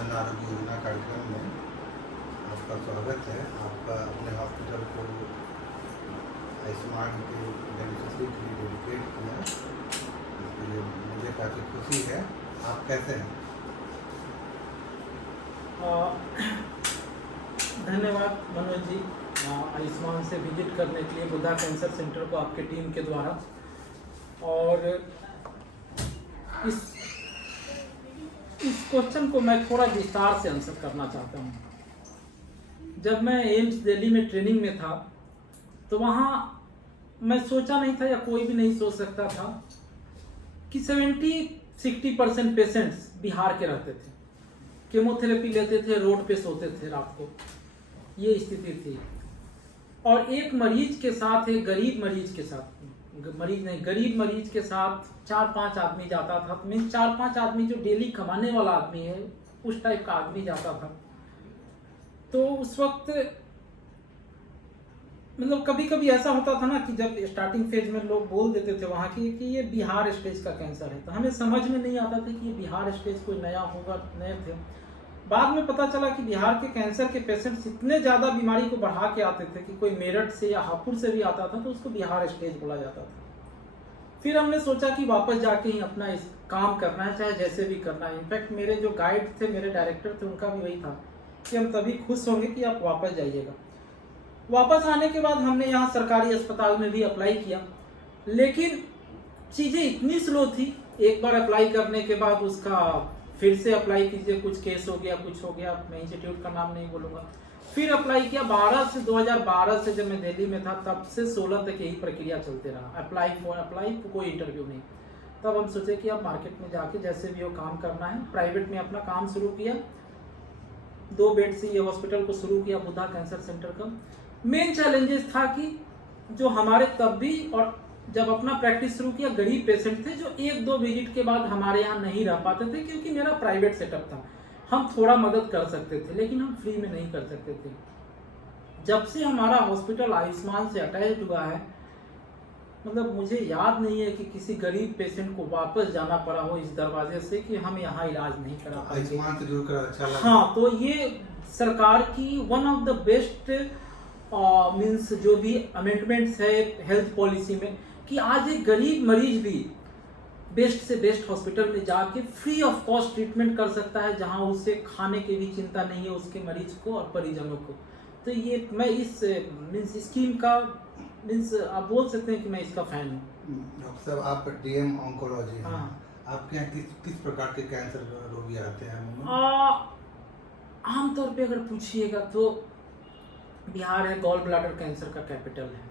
जन आरोग्य योजना कार्यक्रम में आपका स्वागत है। आपका अपने हॉस्पिटल को आयुष्मान के बेनिफिशरी के लिए डेडिकेट किया, इसके लिए मुझे काफ़ी खुशी है। आप कैसे हैं? धन्यवाद मनोज जी, आयुष्मान से विजिट करने के लिए बुद्धा कैंसर सेंटर को आपके टीम के द्वारा। और इस क्वेश्चन को मैं थोड़ा विस्तार से आंसर करना चाहता हूँ। जब मैं एम्स दिल्ली में ट्रेनिंग में था तो वहाँ मैं सोचा नहीं था, या कोई भी नहीं सोच सकता था कि 70-60% पेशेंट्स बिहार के रहते थे, केमोथेरेपी लेते थे, रोड पे सोते थे रात को, ये स्थिति थी। और एक मरीज के साथ, एक गरीब मरीज के साथ, गरीब मरीज के साथ 4-5 आदमी जाता था। तो मीन 4-5 आदमी जो डेली कमाने वाला आदमी है, उस टाइप का आदमी जाता था। तो उस वक्त मतलब कभी कभी ऐसा होता था ना कि जब स्टार्टिंग फेज में लोग बोल देते थे वहाँ की कि ये बिहार स्टेज का कैंसर है, तो हमें समझ में नहीं आता था कि ये बिहार स्टेज कोई नया होगा, नए थे। बाद में पता चला कि बिहार के कैंसर के पेशेंट्स इतने ज़्यादा बीमारी को बढ़ा के आते थे कि कोई मेरठ से या हापुड़ से भी आता था तो उसको बिहार स्टेज बोला जाता था। फिर हमने सोचा कि वापस जाके ही अपना इस काम करना है, चाहे जैसे भी करना है। इनफैक्ट मेरे जो गाइड थे, मेरे डायरेक्टर थे, उनका भी वही था कि हम तभी खुश होंगे कि आप वापस जाइएगा। वापस आने के बाद हमने यहाँ सरकारी अस्पताल में भी अप्लाई किया, लेकिन चीज़ें इतनी स्लो थी। एक बार अप्लाई करने के बाद उसका फिर से अप्लाई कीजिए, कुछ केस हो गया, कुछ हो गया, मैं इंस्टीट्यूट का नाम नहीं बोलूँगा। फिर अप्लाई किया 2012 से जब मैं दिल्ली में था, तब से 16 तक यही प्रक्रिया चलते रहा। अप्लाई कोई इंटरव्यू नहीं। तब हम सोचे कि अब मार्केट में जाके जैसे भी हो काम करना है। प्राइवेट में अपना काम शुरू किया, 2 बेड से ये हॉस्पिटल को शुरू किया, बुद्धा कैंसर सेंटर का। मेन चैलेंजेस था कि जो हमारे तब भी और जब अपना प्रैक्टिस शुरू किया, गरीब पेशेंट थे जो 1-2 विजिट के बाद हमारे यहाँ नहीं रह पाते थे, क्योंकि मेरा प्राइवेट सेटअप था। हम थोड़ा मदद कर सकते थे लेकिन हम फ्री में नहीं कर सकते थे। जब से हमारा हॉस्पिटल आयुष्मान से अटैच हुआ है, मतलब मुझे याद नहीं है कि किसी गरीब पेशेंट को वापस जाना पड़ा हो इस दरवाजे से कि हम यहाँ इलाज नहीं करा पाए। आयुष्मान से जुड़कर अच्छा लगा। हाँ, तो ये सरकार की one of the best means जो भी अमेंडमेंट्स है हेल्थ पॉलिसी में, कि आज एक गरीब मरीज भी बेस्ट से बेस्ट हॉस्पिटल में जाके फ्री ऑफ कॉस्ट ट्रीटमेंट कर सकता है, जहां उसे खाने की भी चिंता नहीं है उसके मरीज को और परिजनों को। तो ये मैं इस मीन्स स्कीम का मीन्स आप बोल सकते हैं कि मैं इसका फैन हूँ। डॉक्टर साहब, आप डीएम ऑन्कोलॉजी हैं। हाँ। आपके यहाँ किस प्रकार के कैंसर रोगी आते हैं? आमतौर पे अगर पूछिएगा तो बिहार है गॉल ब्लैडर कैंसर का कैपिटल है,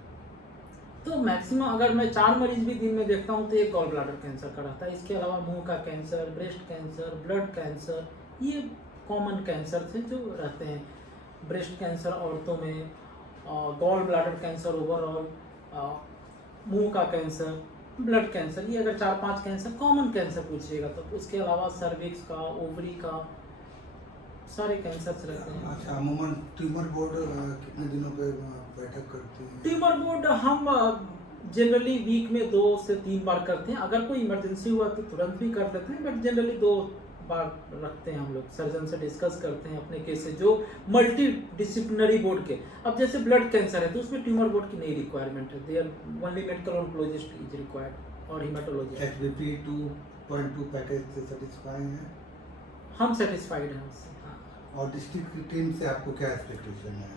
तो मैक्सिमम अगर मैं 4 मरीज भी दिन में देखता हूँ तो एक गॉल ब्लैडर कैंसर का रहता है। इसके अलावा मुंह का cancer, breast cancer, blood cancer, ये कॉमन कैंसर थे जो रहते हैं। ब्रेस्ट कैंसर औरतों में, गॉल ब्लैडर कैंसर ओवरऑल, मुंह का कैंसर, ब्लड कैंसर, ये अगर 4-5 कैंसर कॉमन कैंसर पूछिएगा तो। उसके अलावा सर्विक्स का, ओवरी का, सारे कैंसर्स रहते हैं। अच्छा, अमूमन ट्यूमर बोर्ड कितने दिनों पे बैठक करती है? ट्यूमर बोर्ड हम जनरली वीक में 2 से 3 बार करते हैं। अगर कोई इमरजेंसी हुआ तो तुरंत भी कर लेते हैं, बट जनरली 2 बार रखते हैं हम लोग। सर्जन से डिस्कस करते हैं अपने केसेस जो मल्टी डिसिप्लिनरी बोर्ड के। अब जैसे ब्लड कैंसर है तो उसमें ट्यूमर बोर्ड की नहीं रिक्वायरमेंट है, there only medical oncologist is required और हेमाटोलॉजिस्ट। HBP 2.2 पैकेज से सेटिस्फाई हैं? हम सेटिस्फाइड हैं उससे। और डिस्ट्रिक्ट की टीम से आपको क्या एक्सपेक्टेशन है?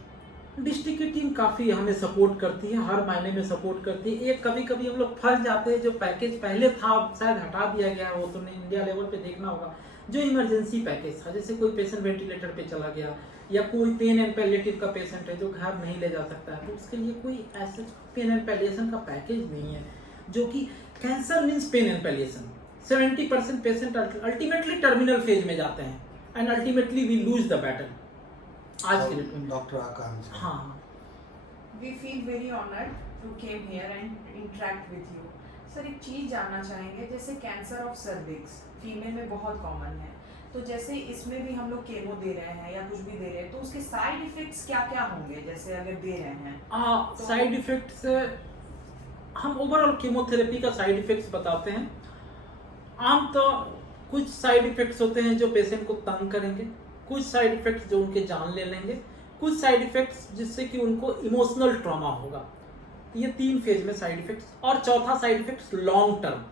डिस्ट्रिक्ट की टीम काफ़ी हमें सपोर्ट करती है, हर महीने में सपोर्ट करती है। एक कभी कभी हम लोग फंस जाते हैं, जो पैकेज पहले था शायद हटा दिया गया है, वो तो इंडिया लेवल पे देखना होगा। जो इमरजेंसी पैकेज था, जैसे कोई पेशेंट वेंटिलेटर पे चला गया या कोई पेन एंड पैलिएटिव का पेशेंट है जो घर नहीं ले जा सकता है, तो उसके लिए कोई ऐसा पेन एंड पैलिएशन का पैकेज नहीं है। जो कि cancer means pain and palliation. 70% patient ultimately terminal phase में जाते हैं and ultimately we lose the battle आज के डेट में। डॉक्टर आकांक्षा, हाँ, We feel very honored to came here and interact with you. Sir, एक चीज़ जानना चाहेंगे, जैसे कैंसर ऑफ सर्विक्स फीमेल में बहुत कॉमन है, तो जैसे इसमें भी हम लोग केमो दे रहे हैं या कुछ भी दे रहे हैं, तो उसके साइड इफेक्ट्स क्या क्या होंगे? जैसे अगर दे रहे हैं तो साइड इफेक्ट्स हम ओवरऑल कीमोथेरेपी का साइड इफेक्ट्स बताते हैं। आम तो कुछ साइड इफेक्ट्स होते हैं जो पेशेंट को तंग करेंगे, कुछ साइड इफेक्ट्स जो उनके जान ले लेंगे, कुछ साइड इफेक्ट्स जिससे कि उनको इमोशनल ट्रॉमा होगा। ये 3 फेज में साइड इफेक्ट्स। और चौथा साइड इफेक्ट्स लॉन्ग टर्म।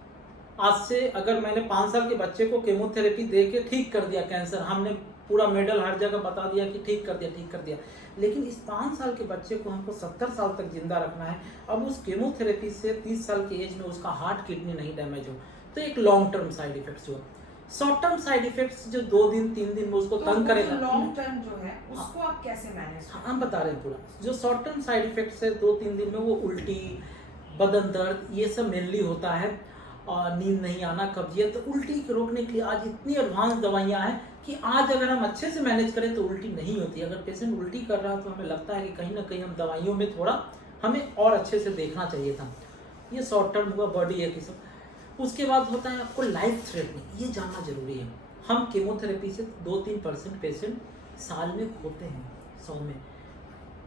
आज से अगर मैंने 5 साल के बच्चे को केमोथेरेपी दे के ठीक कर दिया कैंसर, हमने पूरा मेडल हर जगह बता दिया कि ठीक कर दिया, लेकिन इस 5 साल के बच्चे को हमको 70 साल तक जिंदा रखना है। अब उस केमोथेरेपी से 30 साल की एज में उसका हार्ट किडनी नहीं डैमेज हो, तो एक लॉन्ग टर्म साइड इफेक्ट्स हुआ। शॉर्ट टर्म साइड इफेक्ट्स जो 2 दिन 3 दिन में उसको तंग करेगा, लॉन्ग टर्म जो है उसको आप कैसे मैनेज करें? हम बता रहे हैं पूरा। जो शॉर्ट टर्म साइड इफेक्ट्स है 2-3 दिन में, वो उल्टी, बदन दर्द, ये सब मेनली होता है। और नींद नहीं आना, कब्जियत। तो उल्टी को रोकने के लिए आज इतनी एडवांस दवाइयाँ हैं कि आज अगर हम अच्छे से मैनेज करें तो उल्टी नहीं होती। अगर पेशेंट उल्टी कर रहा है तो हमें लगता है कि कहीं ना कहीं हम दवाइयों में थोड़ा हमें और अच्छे से देखना चाहिए था। ये शॉर्ट टर्म हुआ, बॉडी है कि सब। उसके बाद होता है आपको लाइफ थ्रेटनिंग, ये जानना जरूरी है। हम केमोथेरेपी से 2-3% पेशेंट साल में खोते हैं 100 में।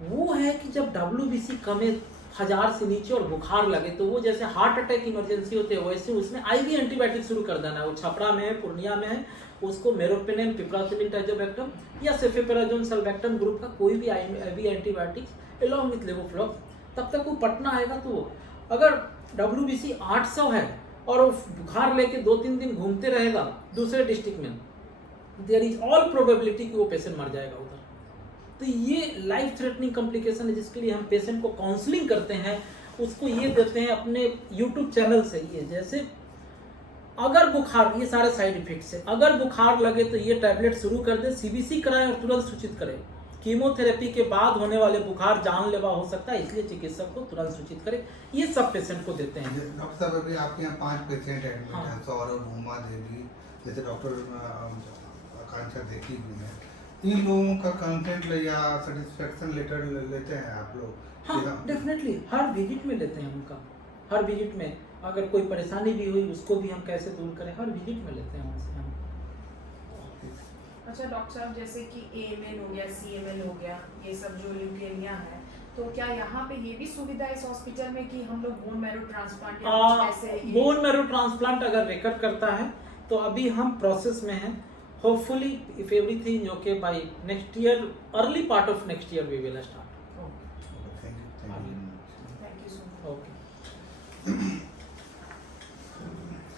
वो है कि जब WBC कमे 1000 से नीचे और बुखार लगे, तो वो जैसे हार्ट अटैक इमरजेंसी होते हैं वैसे उसमें IV एंटीबायोटिक शुरू कर देना है। वो छपरा में है, पूर्णिया में है, उसको मेरोपेनेम, पिप्रासिलिन, टाइजोबैक्टम या सेफेपेराजोन सल्बैक्टम ग्रुप का कोई भी IV एंटीबायोटिक्स एलॉन्ग विथ लेवोफ्लॉक्स। तब तक वो पटना आएगा। तो अगर WBC 800 है और वो बुखार लेके 2-3 दिन घूमते रहेगा दूसरे डिस्ट्रिक्ट में, देयर इज ऑल प्रोबेबिलिटी कि वो पेशेंट मर जाएगा उधर। तो ये लाइफ थ्रेटनिंग कॉम्प्लिकेशन है, जिसके लिए हम पेशेंट को काउंसलिंग करते हैं, उसको ये देते हैं अपने यूट्यूब चैनल से। ये जैसे अगर बुखार, ये सारे साइड इफेक्ट्स है, अगर बुखार लगे तो ये टैबलेट शुरू कर दे, CBC कराएं और तुरंत सूचित करें। कीमोथेरेपी के बाद होने वाले बुखार जानलेवा हो सकता है, इसलिए चिकित्सक को तुरंत सूचित करें। ये सब पेशेंट को देते हैं। डॉक्टर साहब, अभी आपके यहाँ 5 पेशेंट एडमिट हाँ। हैं, सौरभ, उमा देवी, जैसे डॉक्टर आकांक्षा देखी भी है। इन लोगों का कंसेंट या सेटिस्फेक्शन लेटर लेते हैं आप लोग? हाँ, डेफिनेटली हर विजिट में लेते हैं उनका। हर विजिट में अगर कोई परेशानी भी हुई उसको भी हम कैसे दूर करें, हर विजिट में लेते हैं उनसे हम। अच्छा डॉक्टर साहब, जैसे कि AML हो गया, CML हो गया, ये सब जो ल्यूकेमिया है, तो क्या यहाँ पे ये भी सुविधा है इस हॉस्पिटल में कि हम लोग बोन मैरो ट्रांसप्लांट या कुछ ऐसे? बोन मैरो ट्रांसप्लांट अगर रेकर करता है तो अभी हम प्रोसेस में हैं। Hopefully if everything okay, by next year, early part of next year we will start. Thank you so much. Okay.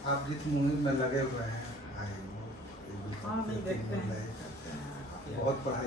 आप जिस मुहिम में लगे हुए हैं, हाँ, नहीं देखते हैं, बहुत पढ़ाई